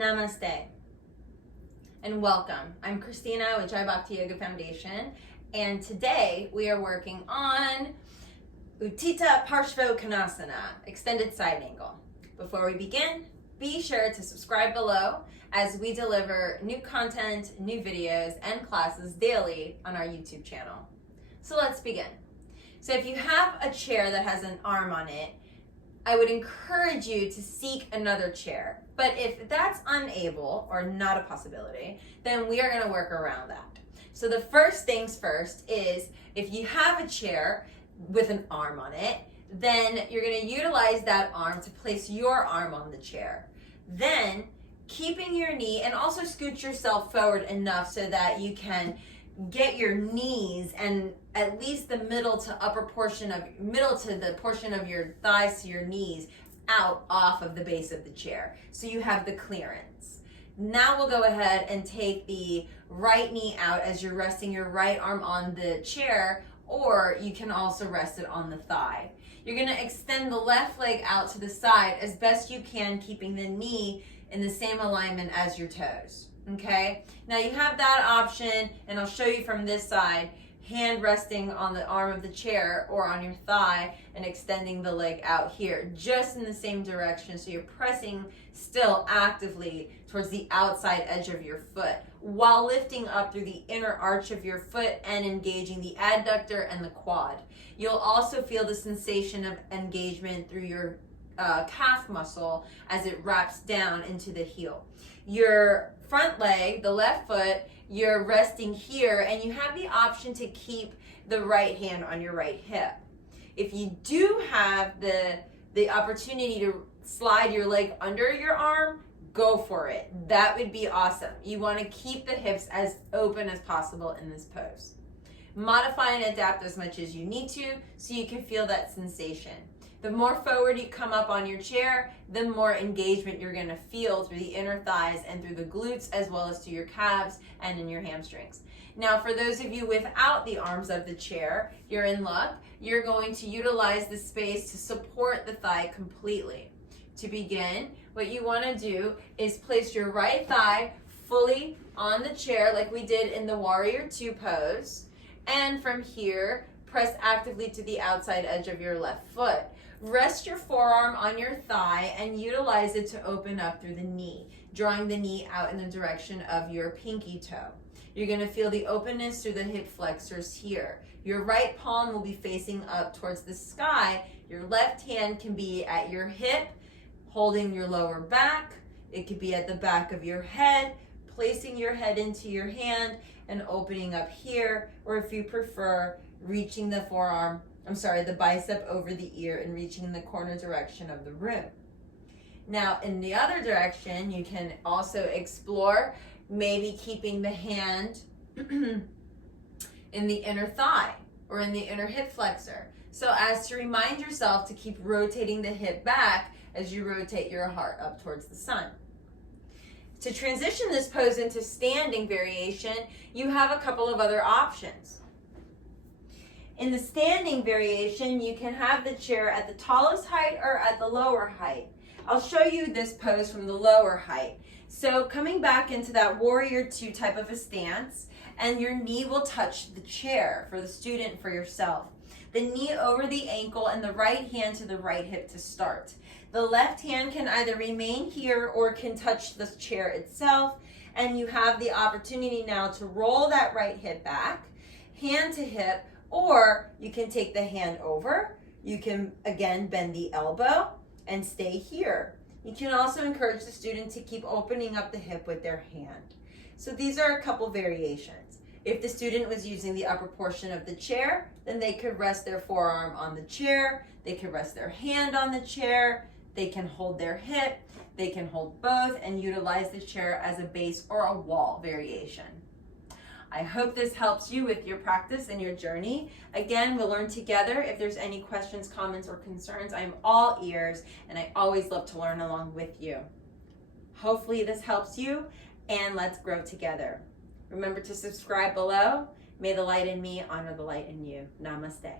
Namaste and welcome. I'm Christina with Jai Bhakti Yoga Foundation, and today we are working on Utthita Parsvokonasana, extended side angle. Before we begin, be sure to subscribe below as we deliver new content, new videos, and classes daily on our YouTube channel. So let's begin. So if you have a chair that has an arm on it, I would encourage you to seek another chair. But if that's unable or not a possibility, then we are going to work around that. So the first things first is if you have a chair with an arm on it, then you're going to utilize that arm to place your arm on the chair. Then keeping your knee, and also scoot yourself forward enough so that you can get your knees and at least the middle to the portion of your thighs to your knees out off of the base of the chair, so you have the clearance. Now we'll go ahead and take the right knee out as you're resting your right arm on the chair, or you can also rest it on the thigh. You're going to extend the left leg out to the side as best you can, keeping the knee in the same alignment as your toes. Okay, now you have that option, and I'll show you from this side, hand resting on the arm of the chair or on your thigh and extending the leg out here, just in the same direction. So you're pressing still actively towards the outside edge of your foot while lifting up through the inner arch of your foot and engaging the adductor and the quad. You'll also feel the sensation of engagement through your calf muscle as it wraps down into the heel. Your front leg, the left foot, you're resting here, and you have the option to keep the right hand on your right hip. If you do have the opportunity to slide your leg under your arm, go for it. That would be awesome. You want to keep the hips as open as possible in this pose. Modify and adapt as much as you need to so you can feel that sensation. The more forward you come up on your chair, the more engagement you're going to feel through the inner thighs and through the glutes, as well as to your calves and in your hamstrings. Now, for those of you without the arms of the chair, you're in luck. You're going to utilize the space to support the thigh completely. To begin, what you want to do is place your right thigh fully on the chair like we did in the Warrior Two pose. And from here, press actively to the outside edge of your left foot. Rest your forearm on your thigh and utilize it to open up through the knee, drawing the knee out in the direction of your pinky toe. You're going to feel the openness through the hip flexors here. Your right palm will be facing up towards the sky. Your left hand can be at your hip, holding your lower back. It could be at the back of your head, placing your head into your hand and opening up here, or if you prefer, reaching the bicep over the ear and reaching in the corner direction of the room. Now, in the other direction, you can also explore maybe keeping the hand in the inner thigh or in the inner hip flexor, so as to remind yourself to keep rotating the hip back as you rotate your heart up towards the sun. To transition this pose into standing variation, you have a couple of other options. In the standing variation, you can have the chair at the tallest height or at the lower height. I'll show you this pose from the lower height. So coming back into that Warrior Two type of a stance, and your knee will touch the chair for the student, for yourself. The knee over the ankle and the right hand to the right hip to start. The left hand can either remain here or can touch the chair itself, and you have the opportunity now to roll that right hip back, hand to hip, or you can take the hand over. You can, again, bend the elbow and stay here. You can also encourage the student to keep opening up the hip with their hand. So these are a couple variations. If the student was using the upper portion of the chair, then they could rest their forearm on the chair, they could rest their hand on the chair, they can hold their hip, they can hold both and utilize the chair as a base or a wall variation. I hope this helps you with your practice and your journey. Again, we'll learn together. If there's any questions, comments, or concerns, I'm all ears, and I always love to learn along with you. Hopefully this helps you, and let's grow together. Remember to subscribe below. May the light in me honor the light in you. Namaste.